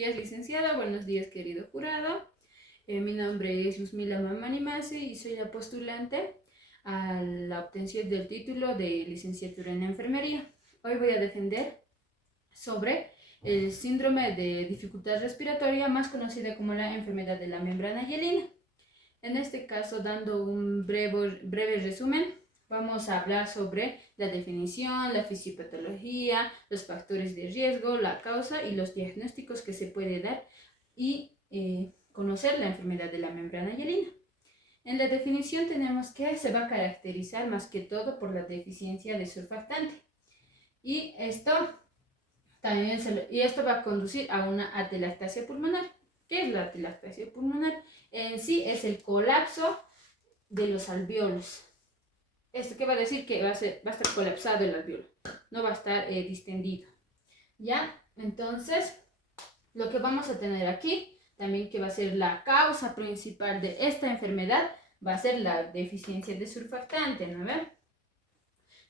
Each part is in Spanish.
días, licenciada. Buenos días, querido jurado. Mi nombre es Luzmila Mamanimasi y soy la postulante a la obtención del título de licenciatura en enfermería. Hoy voy a defender sobre el síndrome de dificultad respiratoria, más conocida como la enfermedad de la membrana hielina. En este caso, dando un breve resumen, vamos a hablar sobre la definición, la fisiopatología, los factores de riesgo, la causa y los diagnósticos que se puede dar y conocer la enfermedad de la membrana hielina. En la definición tenemos que se va a caracterizar más que todo por la deficiencia de surfactante. Y esto va a conducir a una atelectasia pulmonar. ¿Qué es la atelectasia pulmonar? En sí es el colapso de los alvéolos. ¿Esto qué va a decir? Que va a estar colapsado el alvéolo, no va a estar distendido. ¿Ya? Entonces, lo que vamos a tener aquí, también que va a ser la causa principal de esta enfermedad, va a ser la deficiencia de surfactante, ¿no ven?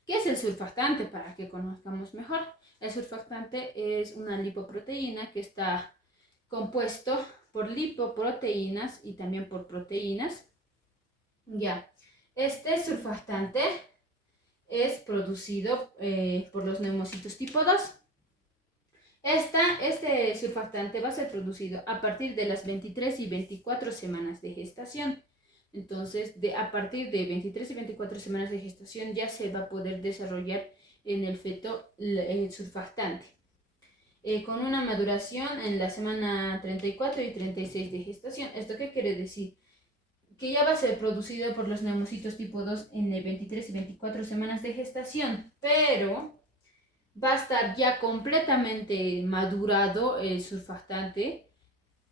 ¿Qué es el surfactante? Para que conozcamos mejor. El surfactante es una lipoproteína que está compuesto por lipoproteínas y también por proteínas. Ya, este surfactante es producido por los neumocitos tipo 2. Este surfactante va a ser producido a partir de las 23 y 24 semanas de gestación. Entonces, a partir de 23 y 24 semanas de gestación ya se va a poder desarrollar en el feto el surfactante. Con una maduración en la semana 34 y 36 de gestación. ¿Esto qué quiere decir? Que ya va a ser producido por los neumocitos tipo 2 en 23 y 24 semanas de gestación, pero va a estar ya completamente madurado el surfactante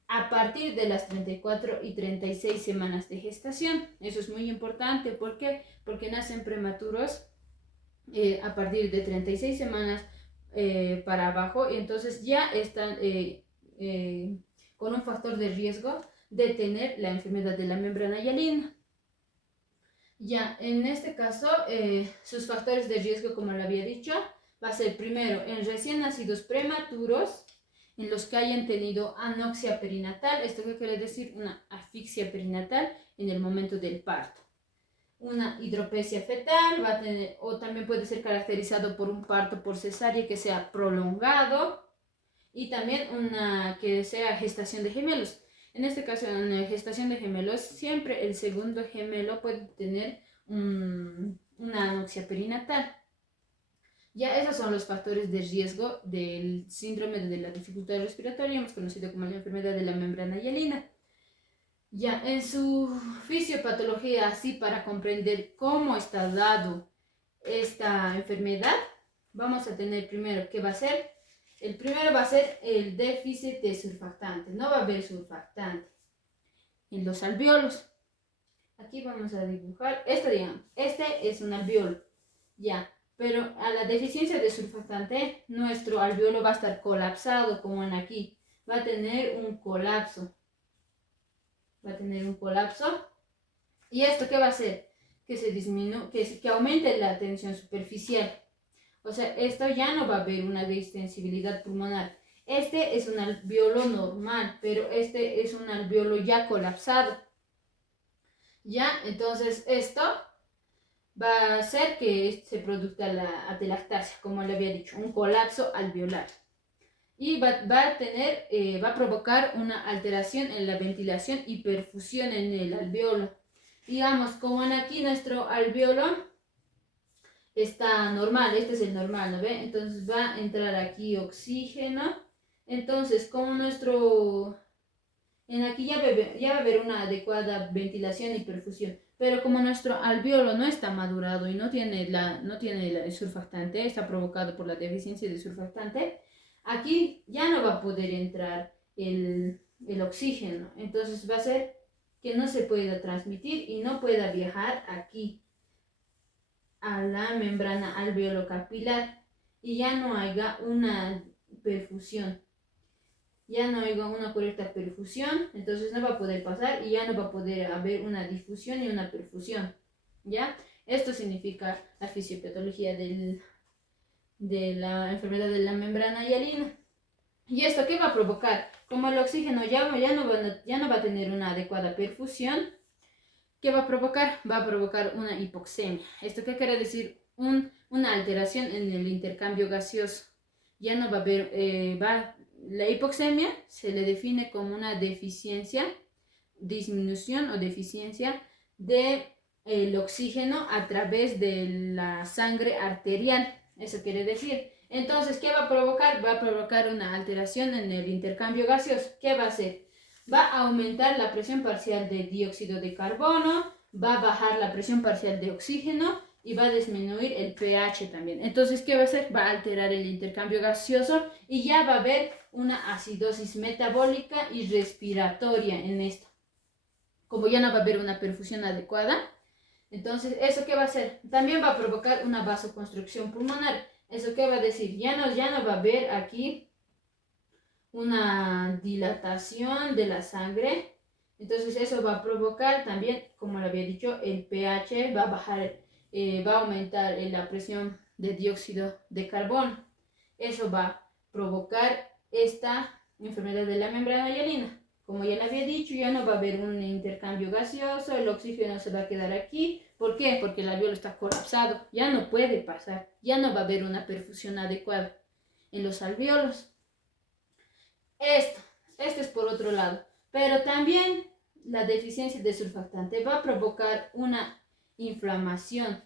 a partir de las 34 y 36 semanas de gestación. Eso es muy importante. ¿Por qué? Porque nacen prematuros a partir de 36 semanas para abajo, y entonces ya están con un factor de riesgo de tener la enfermedad de la membrana hialina. Ya, en este caso, sus factores de riesgo, como lo había dicho, va a ser primero en recién nacidos prematuros, en los que hayan tenido anoxia perinatal. ¿Esto qué quiere decir? Una asfixia perinatal en el momento del parto. Una hidropesia fetal va a tener, o también puede ser caracterizado por un parto por cesárea que sea prolongado, y también una que sea gestación de gemelos. En este caso, en la gestación de gemelos, siempre el segundo gemelo puede tener una anoxia perinatal. Ya esos son los factores de riesgo del síndrome de la dificultad respiratoria, más conocido como la enfermedad de la membrana hialina. Ya, en su fisiopatología, así para comprender cómo está dado esta enfermedad, vamos a tener primero, ¿qué va a ser? El primero va a ser el déficit de surfactante. No va a haber surfactante en los alvéolos. Aquí vamos a dibujar, digamos, este es un alvéolo, ya. Pero a la deficiencia de surfactante, nuestro alvéolo va a estar colapsado, como en aquí. Va a tener un colapso. ¿Y esto qué va a hacer? Que se disminuya, que aumente la tensión superficial. O sea, esto ya no va a haber una distensibilidad pulmonar. Este es un alvéolo normal, pero este es un alvéolo ya colapsado. Ya, entonces esto va a hacer que se produzca la atelectasia, como le había dicho, un colapso alveolar. Y va a provocar una alteración en la ventilación y perfusión en el alvéolo. Digamos, como en aquí nuestro alvéolo está normal, este es el normal, ¿no ve? Entonces va a entrar aquí oxígeno. Entonces, como aquí ya va a haber una adecuada ventilación y perfusión. Pero como nuestro alvéolo no está madurado y no tiene el surfactante, está provocado por la deficiencia de surfactante, aquí ya no va a poder entrar el oxígeno. Entonces va a ser que no se pueda transmitir y no pueda viajar aquí a la membrana alveolo-capilar y ya no haya una perfusión. Ya no haya una correcta perfusión, entonces no va a poder pasar y ya no va a poder haber una difusión y una perfusión. ¿Ya? Esto significa la fisiopatología de la enfermedad de la membrana hialina. ¿Y esto qué va a provocar? Como el oxígeno ya no va a tener una adecuada perfusión, ¿qué va a provocar? Va a provocar una hipoxemia. ¿Esto qué quiere decir? Una alteración en el intercambio gaseoso. Ya no va a haber, la hipoxemia se le define como una deficiencia, disminución o deficiencia del oxígeno a través de la sangre arterial. Eso quiere decir. Entonces, ¿qué va a provocar? Va a provocar una alteración en el intercambio gaseoso. ¿Qué va a hacer? Va a aumentar la presión parcial de dióxido de carbono, va a bajar la presión parcial de oxígeno y va a disminuir el pH también. Entonces, ¿qué va a hacer? Va a alterar el intercambio gaseoso y ya va a haber una acidosis metabólica y respiratoria en esto. Como ya no va a haber una perfusión adecuada, entonces, ¿eso qué va a hacer? También va a provocar una vasoconstricción pulmonar. ¿Eso qué va a decir? Ya no va a haber aquí una dilatación de la sangre. Entonces, eso va a provocar también, como lo había dicho, el pH va a bajar, va a aumentar la presión de dióxido de carbono. Eso va a provocar esta enfermedad de la membrana hialina. Como ya le había dicho, ya no va a haber un intercambio gaseoso, el oxígeno se va a quedar aquí. ¿Por qué? Porque el alveolo está colapsado, ya no puede pasar, ya no va a haber una perfusión adecuada en los alveolos. Esto es por otro lado. Pero también la deficiencia de surfactante va a provocar una inflamación.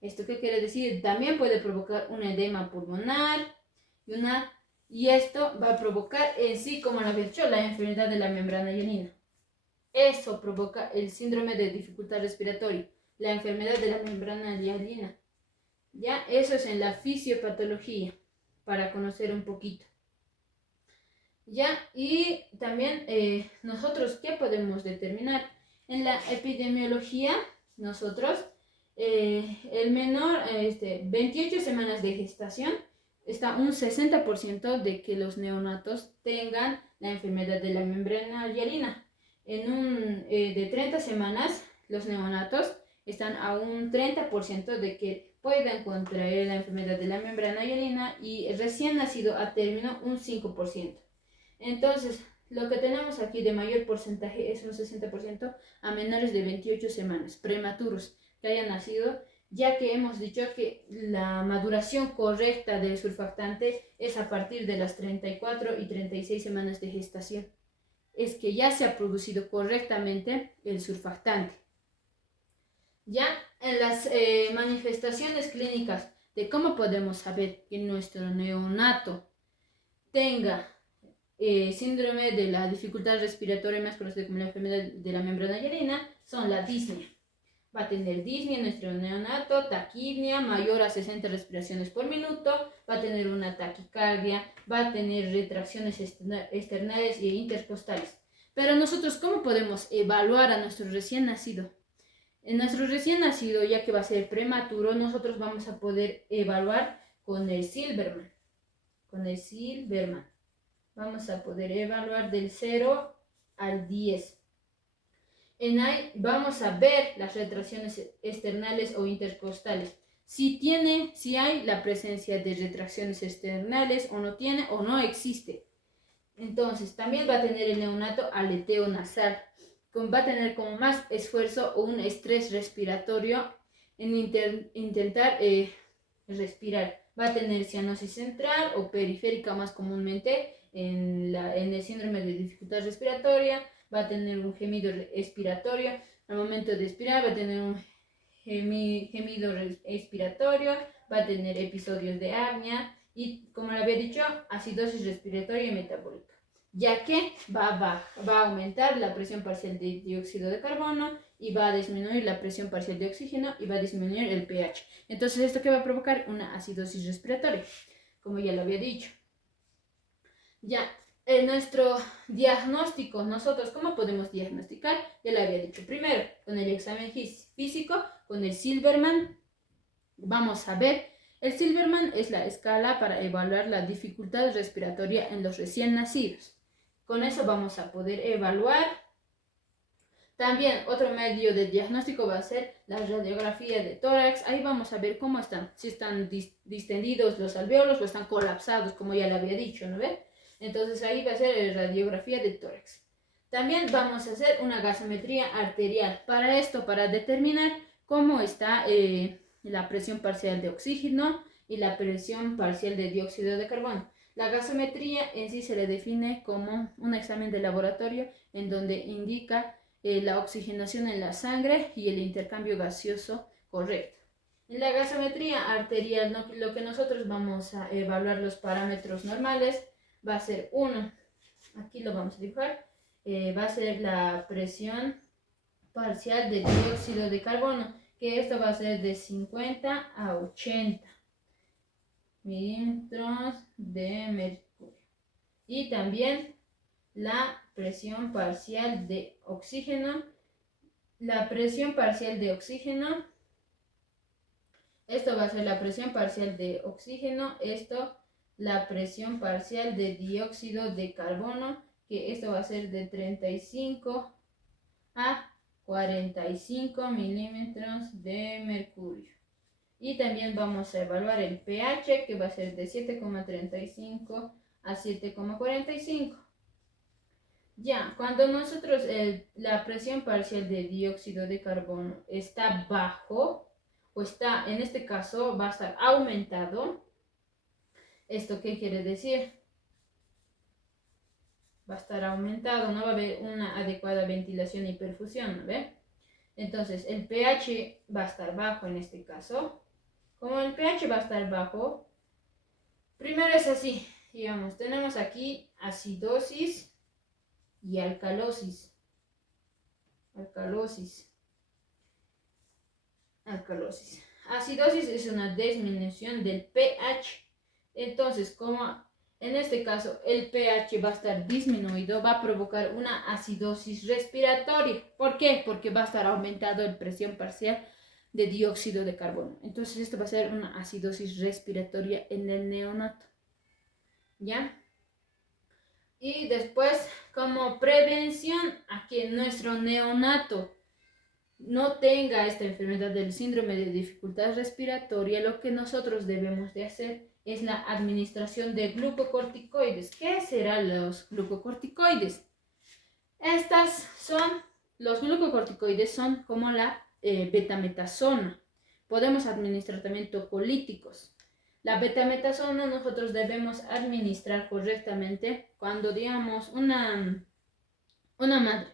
¿Esto qué quiere decir? También puede provocar un edema pulmonar y esto va a provocar en sí, como lo había dicho, la enfermedad de la membrana hialina. Eso provoca el síndrome de dificultad respiratoria, la enfermedad de la membrana hialina. Ya, eso es en la fisiopatología, para conocer un poquito. Ya, y también nosotros, ¿qué podemos determinar? En la epidemiología, nosotros, el menor, 28 semanas de gestación, está un 60% de que los neonatos tengan la enfermedad de la membrana hialina. De 30 semanas, los neonatos están a un 30% de que puedan contraer la enfermedad de la membrana hialina y recién nacido a término un 5%. Entonces, lo que tenemos aquí de mayor porcentaje es un 60% a menores de 28 semanas, prematuros, que hayan nacido, ya que hemos dicho que la maduración correcta del surfactante es a partir de las 34 y 36 semanas de gestación. Es que ya se ha producido correctamente el surfactante. Ya en las manifestaciones clínicas de cómo podemos saber que nuestro neonato tenga síndrome de la dificultad respiratoria, más conocida como la enfermedad de la membrana hialina, son la disnea. Va a tener disnea nuestro neonato, taquipnea mayor a 60 respiraciones por minuto, va a tener una taquicardia, va a tener retracciones externales e intercostales. Pero nosotros, ¿cómo podemos evaluar a nuestro recién nacido? En nuestro recién nacido, ya que va a ser prematuro, nosotros vamos a poder evaluar con el Silberman. Vamos a poder evaluar del 0 al 10. En ahí vamos a ver las retracciones externales o intercostales. Si hay la presencia de retracciones externales o no tiene o no existe. Entonces, también va a tener el neonato aleteo nasal. Va a tener como más esfuerzo o un estrés respiratorio en intentar respirar. Va a tener cianosis central o periférica más comúnmente en el síndrome de dificultad respiratoria. Va a tener un gemido expiratorio. Al momento de expirar va a tener un gemido expiratorio. Va a tener episodios de apnea y, como le había dicho, acidosis respiratoria y metabólica, ya que va a aumentar la presión parcial de dióxido de carbono y va a disminuir la presión parcial de oxígeno y va a disminuir el pH. Entonces, ¿esto qué va a provocar? Una acidosis respiratoria, como ya lo había dicho. Ya, en nuestro diagnóstico, nosotros, ¿cómo podemos diagnosticar? Ya lo había dicho. Primero, con el examen físico, con el Silberman, vamos a ver. El Silberman es la escala para evaluar la dificultad respiratoria en los recién nacidos. Con eso vamos a poder evaluar. También otro medio de diagnóstico va a ser la radiografía de tórax. Ahí vamos a ver cómo están, si están distendidos los alvéolos o están colapsados, como ya le había dicho, ¿no ve? Entonces ahí va a ser radiografía de tórax. También vamos a hacer una gasometría arterial. Para esto, para determinar cómo está la presión parcial de oxígeno y la presión parcial de dióxido de carbono. La gasometría en sí se le define como un examen de laboratorio en donde indica la oxigenación en la sangre y el intercambio gaseoso correcto. En la gasometría arterial, lo que nosotros vamos a evaluar los parámetros normales va a ser uno, aquí lo vamos a dibujar, va a ser la presión parcial de dióxido de carbono, que esto va a ser de 50 a 80 milímetros de mercurio. Y también la presión parcial de oxígeno. La presión parcial de oxígeno, esto va a ser la presión parcial de oxígeno, esto la presión parcial de dióxido de carbono, que esto va a ser de 35 a 45 milímetros de mercurio. Y también vamos a evaluar el pH, que va a ser de 7,35 a 7,45. Ya, cuando nosotros la presión parcial de dióxido de carbono está bajo, o está, en este caso, va a estar aumentado. ¿Esto qué quiere decir? Va a estar aumentado, no va a haber una adecuada ventilación y perfusión, ¿no ve? Entonces, el pH va a estar bajo en este caso. Como el pH va a estar bajo, primero es así, digamos, tenemos aquí acidosis y alcalosis. Alcalosis. Acidosis es una disminución del pH. Entonces, como en este caso el pH va a estar disminuido, va a provocar una acidosis respiratoria. ¿Por qué? Porque va a estar aumentado la presión parcial de dióxido de carbono. Entonces, esto va a ser una acidosis respiratoria en el neonato. ¿Ya? Y después, como prevención a que nuestro neonato no tenga esta enfermedad del síndrome de dificultad respiratoria, lo que nosotros debemos de hacer es la administración de glucocorticoides. ¿Qué serán los glucocorticoides? Los glucocorticoides son como la betametasona. Podemos administrar también tocolíticos. La betametasona nosotros debemos administrar correctamente cuando, digamos, una madre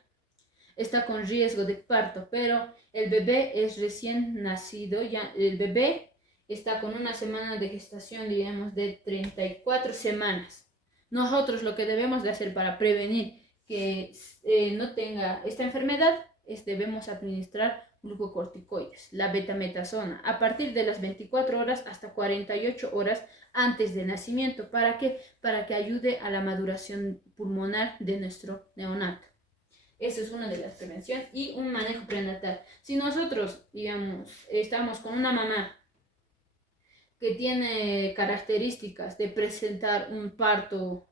está con riesgo de parto, pero el bebé es recién nacido, ya el bebé está con una semana de gestación, digamos, de 34 semanas. Nosotros lo que debemos de hacer para prevenir que no tenga esta enfermedad es debemos administrar glucocorticoides, la betametasona, a partir de las 24 horas hasta 48 horas antes del nacimiento. ¿Para qué? Para que ayude a la maduración pulmonar de nuestro neonato. Eso es una de las prevenciones y un manejo prenatal. Si nosotros, digamos, estamos con una mamá que tiene características de presentar un parto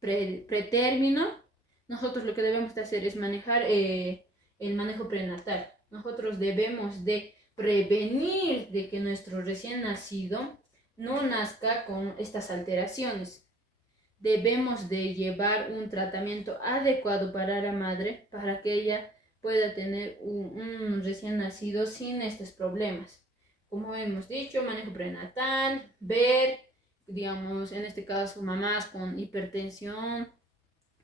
pretérmino, nosotros lo que debemos de hacer es manejar el manejo prenatal. Nosotros debemos de prevenir de que nuestro recién nacido no nazca con estas alteraciones. Debemos de llevar un tratamiento adecuado para la madre para que ella pueda tener un recién nacido sin estos problemas. Como hemos dicho, manejo prenatal, ver, digamos, en este caso, mamás con hipertensión,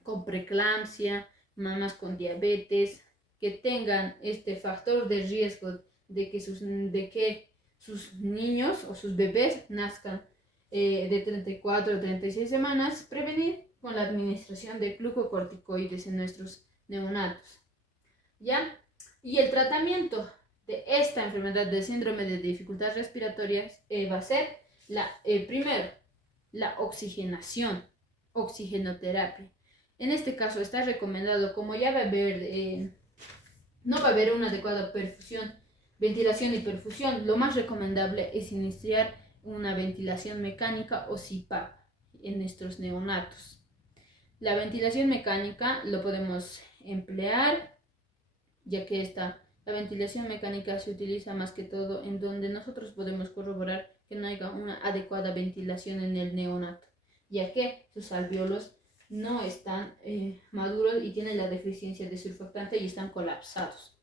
con preeclampsia, mamás con diabetes, que tengan este factor de riesgo de que sus niños o sus bebés nazcan de 34 a 36 semanas, prevenir con la administración de glucocorticoides en nuestros neonatos. ¿Ya? Y el tratamiento de esta enfermedad del síndrome de dificultad respiratoria va a ser primero, la oxigenación, oxigenoterapia. En este caso está recomendado, como ya va a haber, no va a haber una adecuada perfusión, ventilación y perfusión, lo más recomendable es iniciar una ventilación mecánica o CPAP en nuestros neonatos. La ventilación mecánica lo podemos emplear, ya que la ventilación mecánica se utiliza más que todo en donde nosotros podemos corroborar que no haya una adecuada ventilación en el neonato, ya que sus alvéolos no están maduros y tienen la deficiencia de surfactante y están colapsados.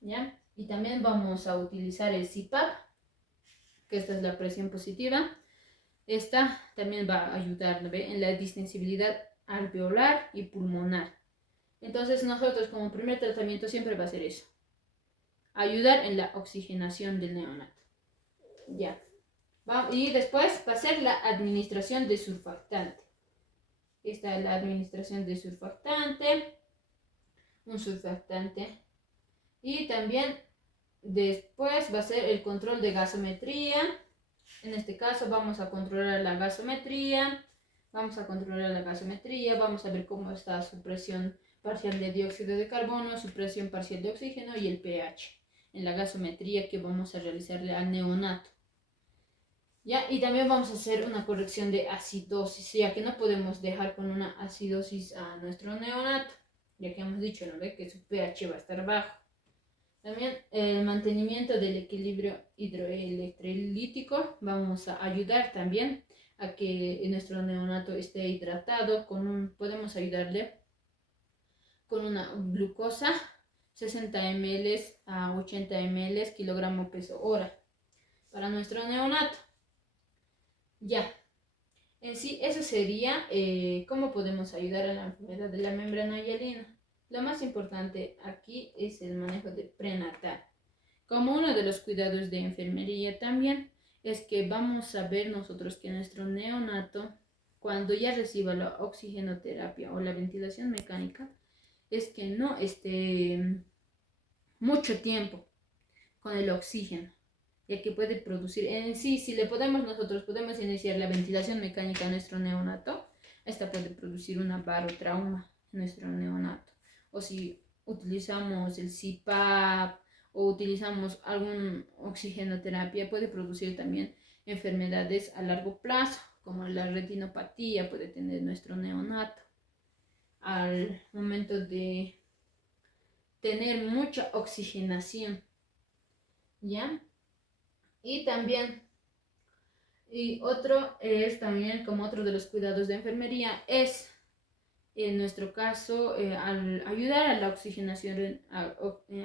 ¿Ya? Y también vamos a utilizar el CPAP, que esta es la presión positiva. Esta también va a ayudar, ¿no ve?, en la distensibilidad alveolar y pulmonar. Entonces nosotros como primer tratamiento siempre va a ser eso, ayudar en la oxigenación del neonato. Ya. Y después va a ser la administración de surfactante. Esta es la administración de surfactante, un surfactante. Y también después va a ser el control de gasometría. En este caso vamos a controlar la gasometría. Vamos a ver cómo está su presión parcial de dióxido de carbono, su presión parcial de oxígeno y el pH en la gasometría que vamos a realizarle al neonato. ¿Ya? Y también vamos a hacer una corrección de acidosis, ya que no podemos dejar con una acidosis a nuestro neonato, ya que hemos dicho, ¿no ve?, que su pH va a estar bajo. También el mantenimiento del equilibrio hidroelectrolítico, vamos a ayudar también a que nuestro neonato esté hidratado, podemos ayudarle con una glucosa 60 ml a 80 ml kilogramo peso hora para nuestro neonato. Ya, en sí eso sería cómo podemos ayudar a la enfermedad de la membrana hialina. Lo más importante aquí es el manejo de prenatal. Como uno de los cuidados de enfermería también es que vamos a ver nosotros que nuestro neonato, cuando ya reciba la oxigenoterapia o la ventilación mecánica, es que no esté mucho tiempo con el oxígeno, ya que puede producir en sí, si nosotros podemos iniciar la ventilación mecánica a nuestro neonato, esta puede producir una barotrauma en nuestro neonato. O si utilizamos el CPAP o utilizamos algún oxigenoterapia, puede producir también enfermedades a largo plazo, como la retinopatía puede tener nuestro neonato al momento de tener mucha oxigenación, ¿ya? Y otro es también, como otro de los cuidados de enfermería, es en nuestro caso al ayudar a la oxigenación,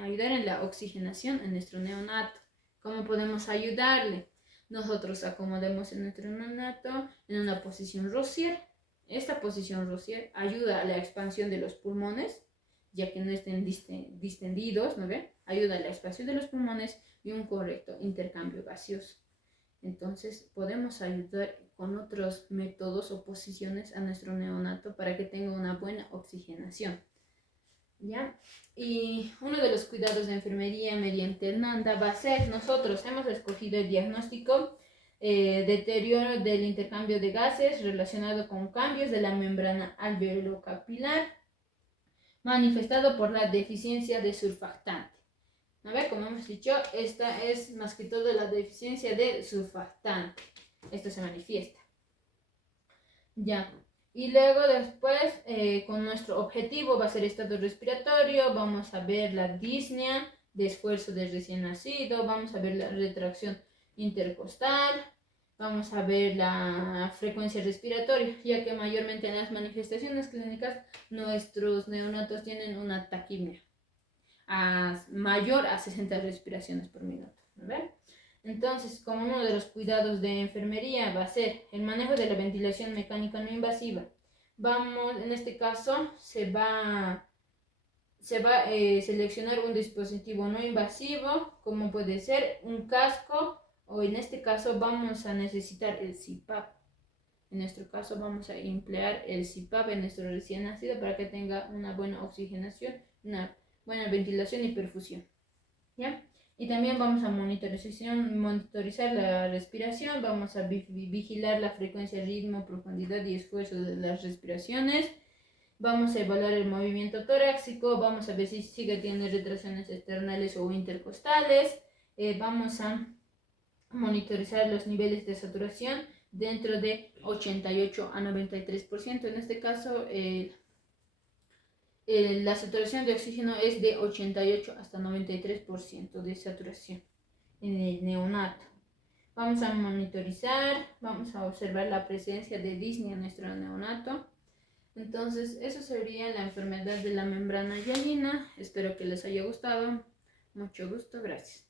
ayudar en la oxigenación en nuestro neonato. ¿Cómo podemos ayudarle? Nosotros acomodemos en nuestro neonato en una posición Rozier. Esta posición Rozier ayuda a la expansión de los pulmones, ya que no estén distendidos, ¿no ve? Ayuda a la expansión de los pulmones y un correcto intercambio gaseoso. Entonces podemos ayudar con otros métodos o posiciones a nuestro neonato para que tenga una buena oxigenación, ¿ya? Y uno de los cuidados de enfermería mediante Nanda va a ser, nosotros hemos escogido el diagnóstico deterioro del intercambio de gases relacionado con cambios de la membrana alveolo-capilar manifestado por la deficiencia de surfactante. A ver, como hemos dicho, esta es más que todo la deficiencia de surfactante. Esto se manifiesta. Ya. Y luego después, con nuestro objetivo va a ser estado respiratorio, vamos a ver la disnea de esfuerzo del recién nacido, vamos a ver la retracción intercostal, vamos a ver la frecuencia respiratoria, ya que mayormente en las manifestaciones clínicas nuestros neonatos tienen una taquimia mayor a 60 respiraciones por minuto. ¿Ver? Entonces, como uno de los cuidados de enfermería va a ser el manejo de la ventilación mecánica no invasiva. En este caso, se va a seleccionar un dispositivo no invasivo, como puede ser un casco, o en este caso vamos a necesitar el CPAP. En nuestro caso vamos a emplear el CPAP en nuestro recién nacido para que tenga una buena oxigenación, una buena ventilación y perfusión, ¿ya? Y también vamos a monitorizar la respiración, vamos a vigilar la frecuencia, ritmo, profundidad y esfuerzo de las respiraciones, vamos a evaluar el movimiento torácico, vamos a ver si sigue teniendo retracciones externales o intercostales, vamos a monitorizar los niveles de saturación dentro de 88 a 93%, en este caso la saturación de oxígeno es de 88 hasta 93% de saturación en el neonato. Vamos a monitorizar, vamos a observar la presencia de disnea en nuestro neonato. Entonces, eso sería la enfermedad de la membrana hialina. Espero que les haya gustado. Mucho gusto, gracias.